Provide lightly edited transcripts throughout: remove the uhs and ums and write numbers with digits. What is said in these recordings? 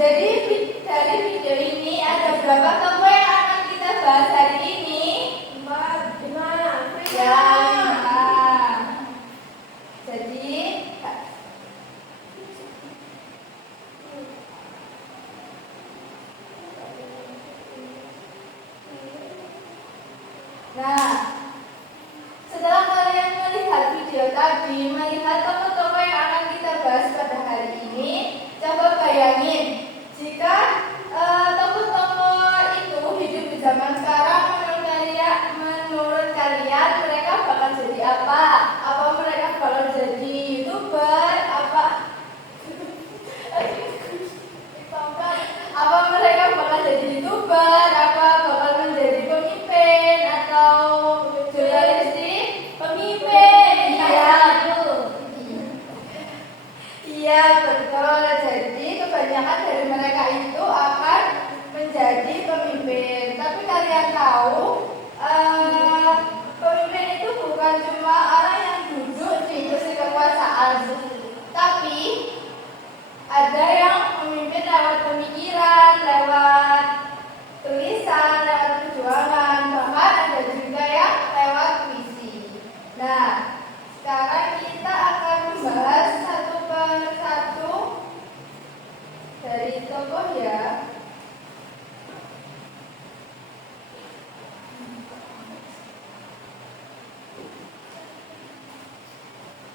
Jadi dari video ini ada berapa tokoh yang akan kita bahas hari ini? 5. Ya, 5. Jadi setelah kalian melihat video tadi, melihat tokoh-tokoh yang akan kita bahas pada hari ini, coba bayangin jika tokoh-tokoh itu hidup di zaman sekarang, menurut kalian mereka bakal jadi apa? Apa mereka bakal jadi YouTuber? Apa mereka bakal jadi YouTuber? Apa bakal menjadi pemimpin atau jurnalistik? Pemimpin. Iya, betul. Jadi kebanyakan dari mereka itu akan menjadi pemimpin. Tapi kalian tahu, pemimpin itu bukan cuma orang yang duduk di kursi kekuasaan, tapi ada yang memimpin lewat pemikiran, lewat tulisan, lewat perjuangan, bahkan ada juga yang lewat puisi. Nah, sekarang kita akan membahas satu persatu dari tokoh ya.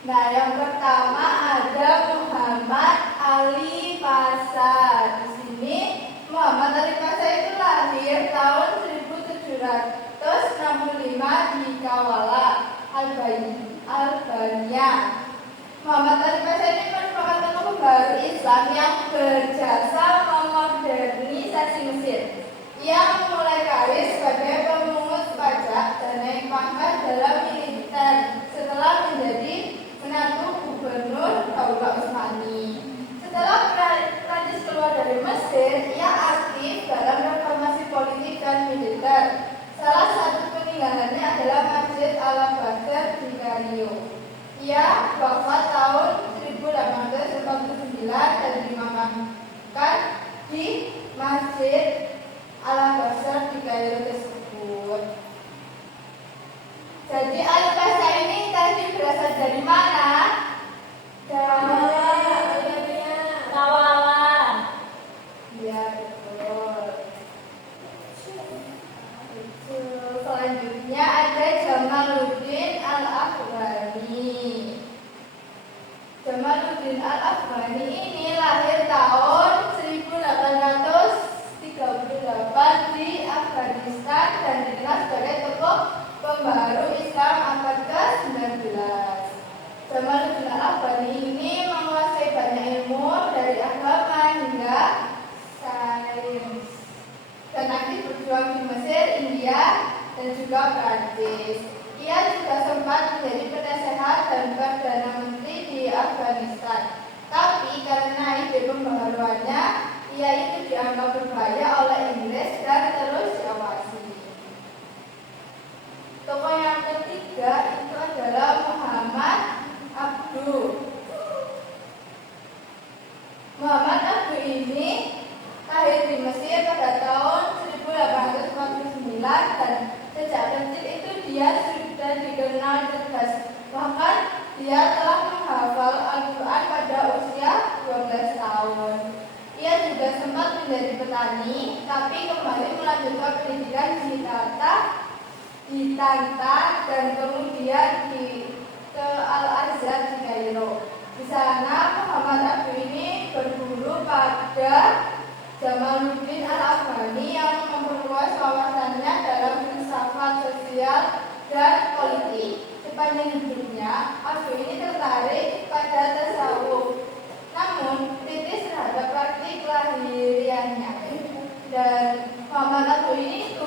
Nah, yang pertama ada Muhammad Ali Pasha. Di sini Muhammad Ali Pasha itu lahir tahun 1765 di Kavala, Albania. Muhammad Ali Pasha ini merupakan tokoh baru Islam yang berjasa memodernisasi Mesir. Ia memulai karir sebagai pemungut pajak dan naik pangkat dalam militer setelah menjadi menantu gubernur Daulah Utsmani. Setelah Prancis keluar dari Mesir, ia aktif dalam reformasi politik dan militer. Salah satu peninggalannya adalah Masjid Al-Aqsa di Kairo. Ia wafat tahun 1849 dan dimakamkan di Masjid Al-Aqsa di Kairo tersebut. Jadi Al-Pasha ini tadi berasal dari mana? Kavala. Ya, betul. Selanjutnya ada Jamaluddin Al-Afghani. Jamaluddin Al-Afghani ini lahir tahun 1838 di Afghanistan dan dikenal sebagai tokoh pembaharu Islam abad ke-19. Jamaluddin Al-Afghani ini menguasai banyak ilmu dari agama hingga sains dan aktif berjuang di Mesir, India, dan juga Prancis. Ia juga sempat menjadi penasehat dan perdana menteri di Afghanistan. Tapi karena ide pembaharuannya, ia itu dianggap berbahaya oleh Inggris dan terus diawasi. Tokoh yang ketiga itu adalah Muhammad Abduh. Muhammad Abduh ini lahir di Mesir pada tahun 1849 dan sejak kecil itu dia sudah dikenal cerdas. Bahkan dia telah menghafal Al-Quran pada usia 12 tahun. Ia juga sempat menjadi petani, tapi kembali melanjutkan pendidikan di Tantan dan kemudian ke Al-Azhar di Kairo. Di sana Muhammad Abduh ini berguru pada Jamaluddin Al-Afghani yang memperluas wawasannya dalam filsafat sosial dan politik. Sepanjang hidupnya, Abduh ini tertarik pada tasawuf, namun kritis terhadap praktik lahiriahnya. Dan Muhammad Abduh ini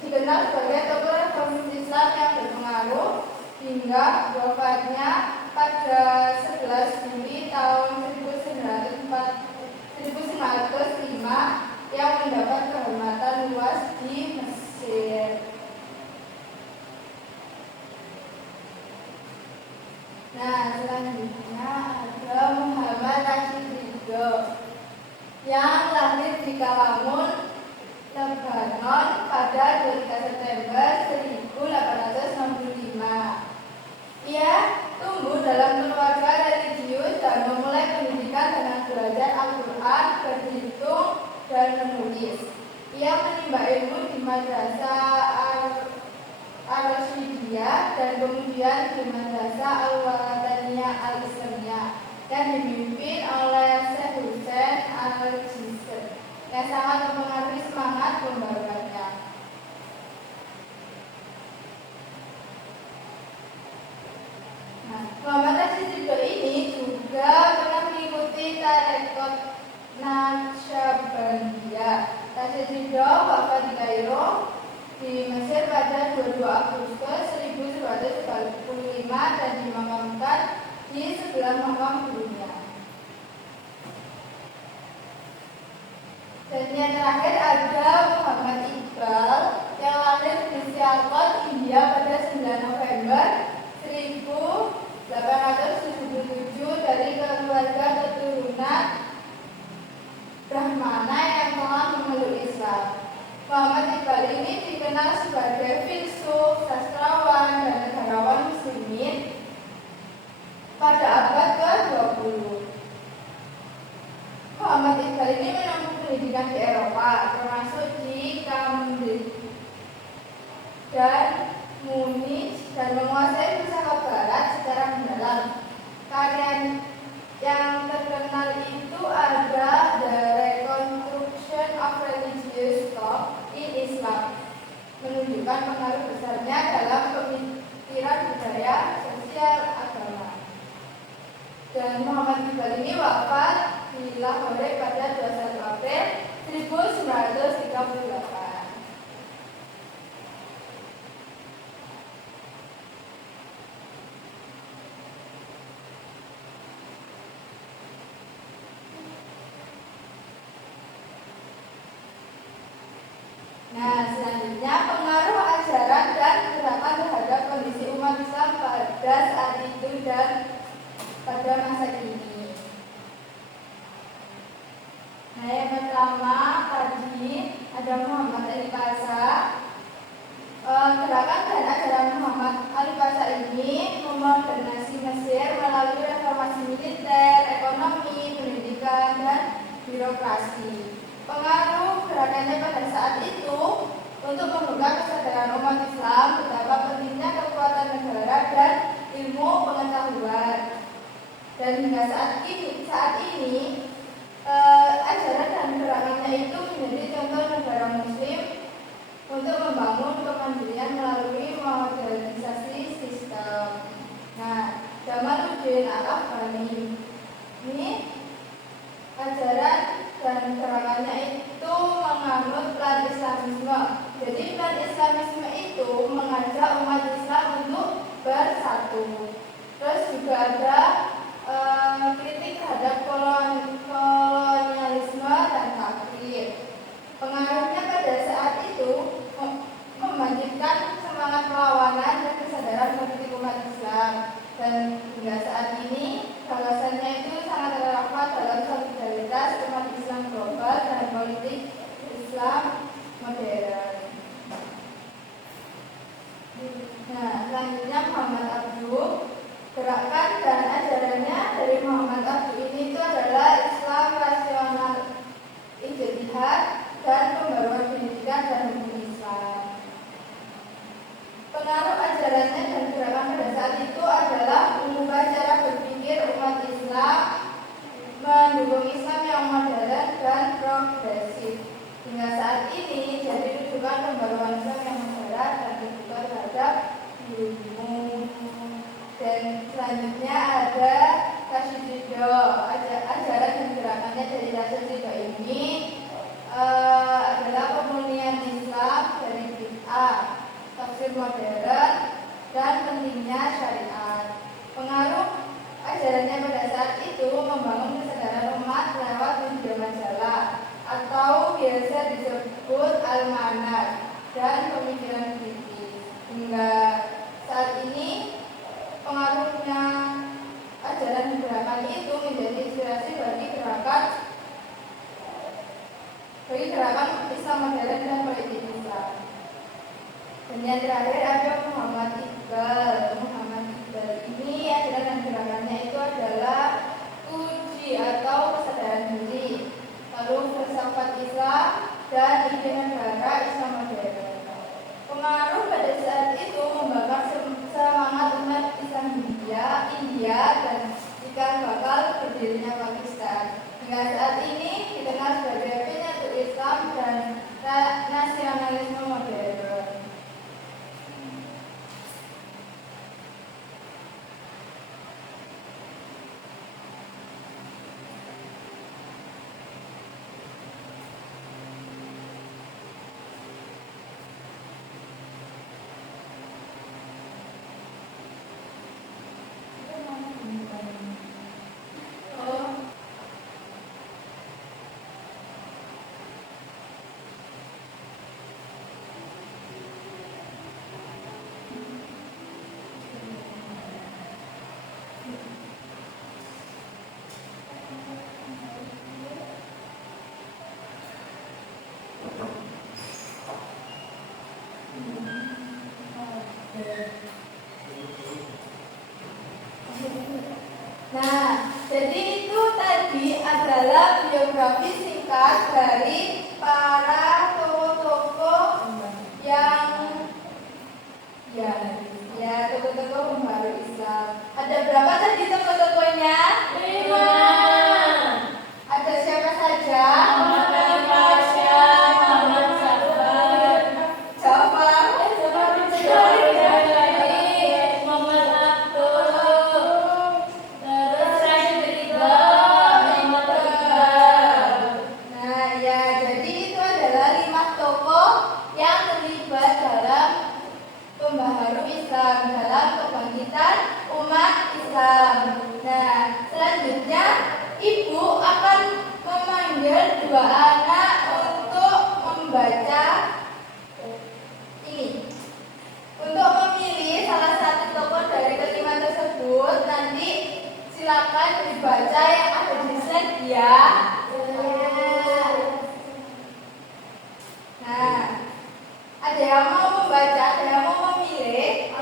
dikenal sebagai tokoh reformis Islam yang berpengaruh hingga wafatnya pada 11 Juli tahun 1905 yang mendapat kehormatan luas di Mesir. Nah, selanjutnya ada Muhammad Rashid Ridho. yang lahir di Kalamun, Lebanon pada 23 September 1865. Ia tumbuh dalam keluarga religius dan memulai pendidikan dengan belajar Al-Quran, berhitung, dan menulis. Ia menimba ilmu di Madrasah Al-Rasyidiyah dan kemudian di Madrasah Al-Wataniyah Al-Islamiyah yang dipimpin oleh Syekh Husain Al-Jisr yang sangat mempengaruhi semangat pembaruannya. Muhammad Rashid Ridho ini juga pernah mengikuti tarekat Naqsyabandiyah. Rashid Ridho wafat di Kairo di Mesir pada 22 Agustus 1945 dan dimakamkan di sebelah makam gurunya. Dan yang terakhir ada Muhammad Iqbal yang lahir di Sialkot, India pada 9 November 1877 dari keluarga keturunan Brahmana yang telah memeluk Islam. Muhammad Iqbal ini dikenal sebagai filsuf, sastrawan, dan negarawan muslimin pada abad ke-20. Muhammad Iqbal ini menempuh pendidikan di Eropa, termasuk di Cambridge dan Munich, dan menguasai pusaka barat secara mendalam. Karya yang terkenal itu ada The Reconstruction of Religious Thought in Islam, menunjukkan pengaruh besarnya dalam pemikiran budaya, sosial, agama. Dan Muhammad Iqbal ini wafat di Lahore pada 21 April 1938. Nah, selanjutnya pengaruh ajaran dan gerakan terhadap kondisi umat Islam pada saat itu dan pada masa kini. Nah, yang pertama tadi ada Muhammad Ali Pasha. Gerakan dan ajaran Muhammad Ali Pasha ini memodernisasi Mesir melalui reformasi militer, ekonomi, pendidikan, dan birokrasi. Pengaruh gerakannya pada saat itu untuk membuka kesadaran umat Islam betapa pentingnya kekuatan negara dan ilmu pengetahuan. Dan hingga saat ini ajaran dan gerakannya itu menjadi contoh negara muslim untuk membangun kemandirian melalui modernisasi sistem. Nah, Jamaluddin Al-Afghani ini ajaran dan gerakannya itu menganut plan Islamisme. Jadi plan Islamisme itu mengajak umat Islam untuk bersatu. Terus juga ada kritik terhadap kolonialisme dan kafir. Pengaruhnya pada saat itu membangkitkan semangat perlawanan dan kesadaran politik umat Islam. Dan hingga saat ini gagasannya itu sangat relevan dalam solidaritas umat Islam global dan politik Islam modern. Nah, selanjutnya Muhammad Abduh. Gerakan dan ajarannya dari Muhammad Abduh ini itu adalah Islam rasional, ijtihad, dan pembaruan pendidikan dan hukum Islam. Pengaruh ajarannya dan gerakan pada saat itu adalah mengubah cara berpikir umat Islam, mendukung Islam yang modern dan progresif. Hingga saat ini jadi rujukan pembaruan Islam yang moderat dan terbuka terhadap ilmu. Dan selanjutnya ada Rashid Ridho. Ajaran dan gerakannya dari Rashid Ridho ini adalah pemurnian Islam dari bid'ah, tafsir modern, dan pentingnya syariat. Pengaruh ajarannya pada saat itu membangun kesadaran umat lewat media majalah atau biasa disebut almanar dan pemikiran kritis. Hingga saat ini pengaruhnya ajaran gerakan itu menjadi inspirasi bagi gerakan mewakili gerakan Islam modern dan politik Islam. Dan yang terakhir ada Muhammad Iqbal. Muhammad Iqbal ini adalah gerakannya itu adalah uji atau kesadaran diri, lalu filsafat Islam dan ide negara Islam modern. Pengaruh pada saat itu membakar semangat umat Islam India dan cikal bakal berdirinya Pakistan. Hingga saat ini dikenal sebagai penyatu Islam dan nasionalisme modern. Nah, jadi itu tadi adalah biografi singkat dari para tokoh-tokoh yang tokoh-tokoh pembaru Islam. Ada berapa tadi tokoh-tokohnya? 5. Ada siapa saja? Pembaharu Islam dalam kebangkitan umat Islam. Nah, selanjutnya Ibu akan memanggil 2 anak untuk membaca ini. Untuk memilih salah satu tokoh dari kelima tersebut, nanti silakan dibaca yang ada di slide ya. Nah, ada yang mau membaca, ada yang mau memilih.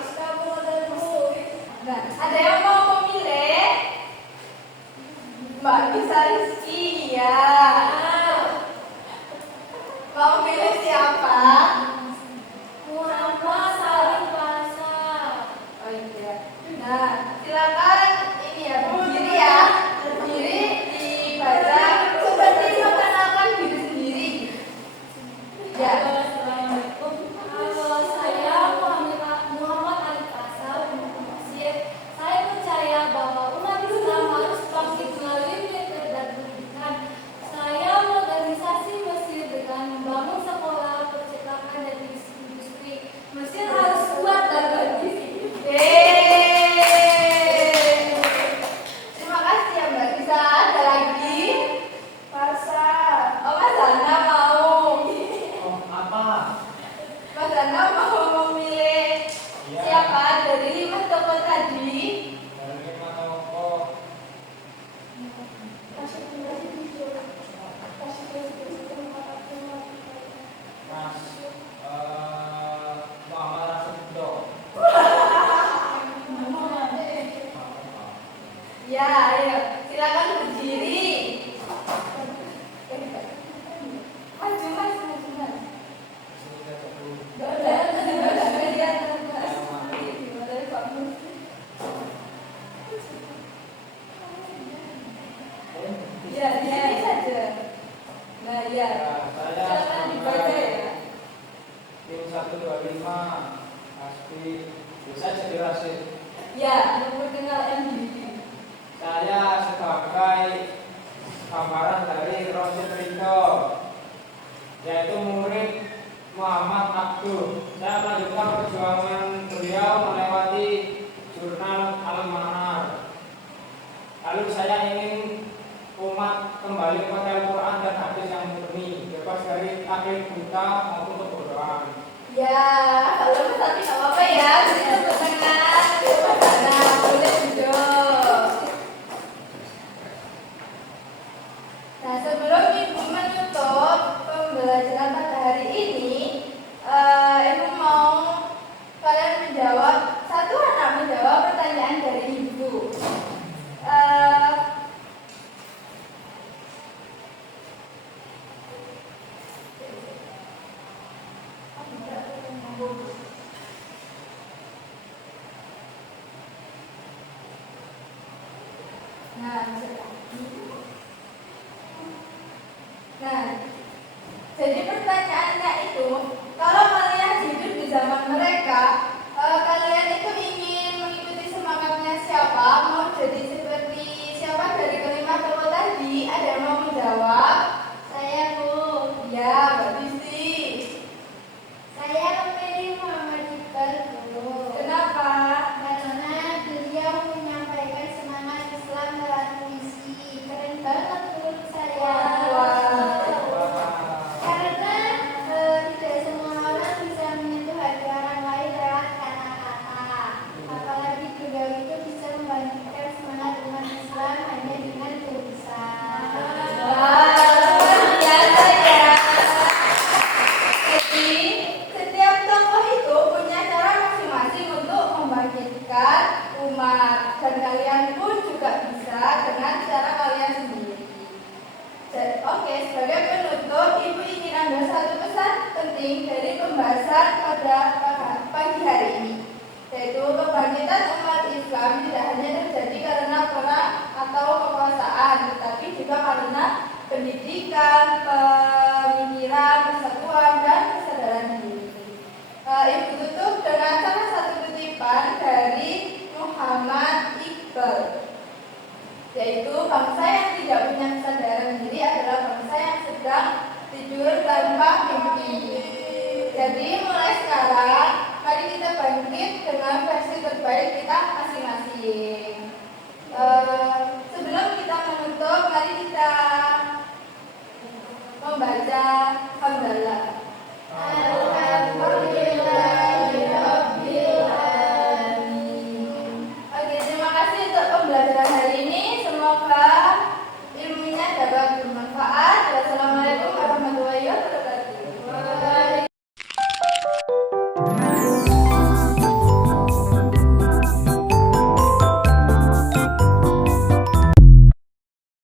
Nah, ada yang mau memilih. Mbak Bisa Rizky ya. Mau pilih siapa? Muhammad Salim Pasha. Oh iya. Nah, silakan ini ya, berdiri ya. Berdiri dibaca seperti memperkenalkan diri sendiri. Ya. Ya, ayo, silakan berdiri. Maju mas. Ya, di sini saja. Nah, ya. Silakan dibaca ya. Tim 125 Aspi bisa dijelasin. Ya, memperkenalkan diri. Saya sebagai gambaran dari Rosid Rinto, yaitu murid Muhammad Abdul. Saya melanjutkan perjuangan beliau melewati jurnal Al-Manar. Lalu saya ingin umat kembali kepada Al-Quran dan hadis yang murni, bebas dari taklid buta maupun kebodohan. Ya, kalau tapi nggak apa-apa ya, kita bertengah, nah, boleh duduk. Nah, sebelum Ibu menutup pembelajaran pada hari ini, Ibu mau kalian menjawab, satu anak menjawab pertanyaan dari Ibu. Nah, jadi pertanyaannya itu, kalau kalian hidup di zaman mereka, kalian itu ingin mengikuti semangatnya siapa? Mau jadi seperti siapa dari kelima tokoh tadi? Ada yang mau menjawab? Saya, Bu. Ya, Mbak Tisti. Saya memilih Muhammad Iqbal, Bu. Kenapa? Karena beliau menyampaikan semangat Islam lewat puisi. Keren banget menurut saya. Karena tidak semua orang bisa menyentuh hati orang lain lewat kata-kata. Apalagi beliau itu bisa membangkitkan semangat umat Islam hanya dengan tulisan. Wah, luar biasa ya. Jadi, setiap tokoh itu punya cara masing-masing untuk membangkitkan umat. Dan kalian pun juga bisa dengan cara kalian sendiri. Oke, sebagai penutup, Ibu ingin ambil satu pesan penting dari pembahasan pada pagi hari ini, yaitu kebangkitan umat Islam tidak hanya terjadi karena perang atau kekuasaan, tetapi juga karena pendidikan, pemikiran, persatuan, dan kesadaran diri. Ibu tutup dengan salah satu kutipan dari Muhammad Iqbal, yaitu bangsa yang tidak punya kesadaran diri adalah bangsa yang sedang tidur tanpa mimpi. Jadi mulai sekarang, mari kita bangkit dengan versi terbaik kita masing-masing. Sebelum kita menutup, mari kita membaca hamdalah. Alhamdulillahirabbil alamin. Oke, terima kasih untuk pembelajaran hari ini. Semoga ilmunya dapat bermanfaat. Wassalamualaikum warahmatullahi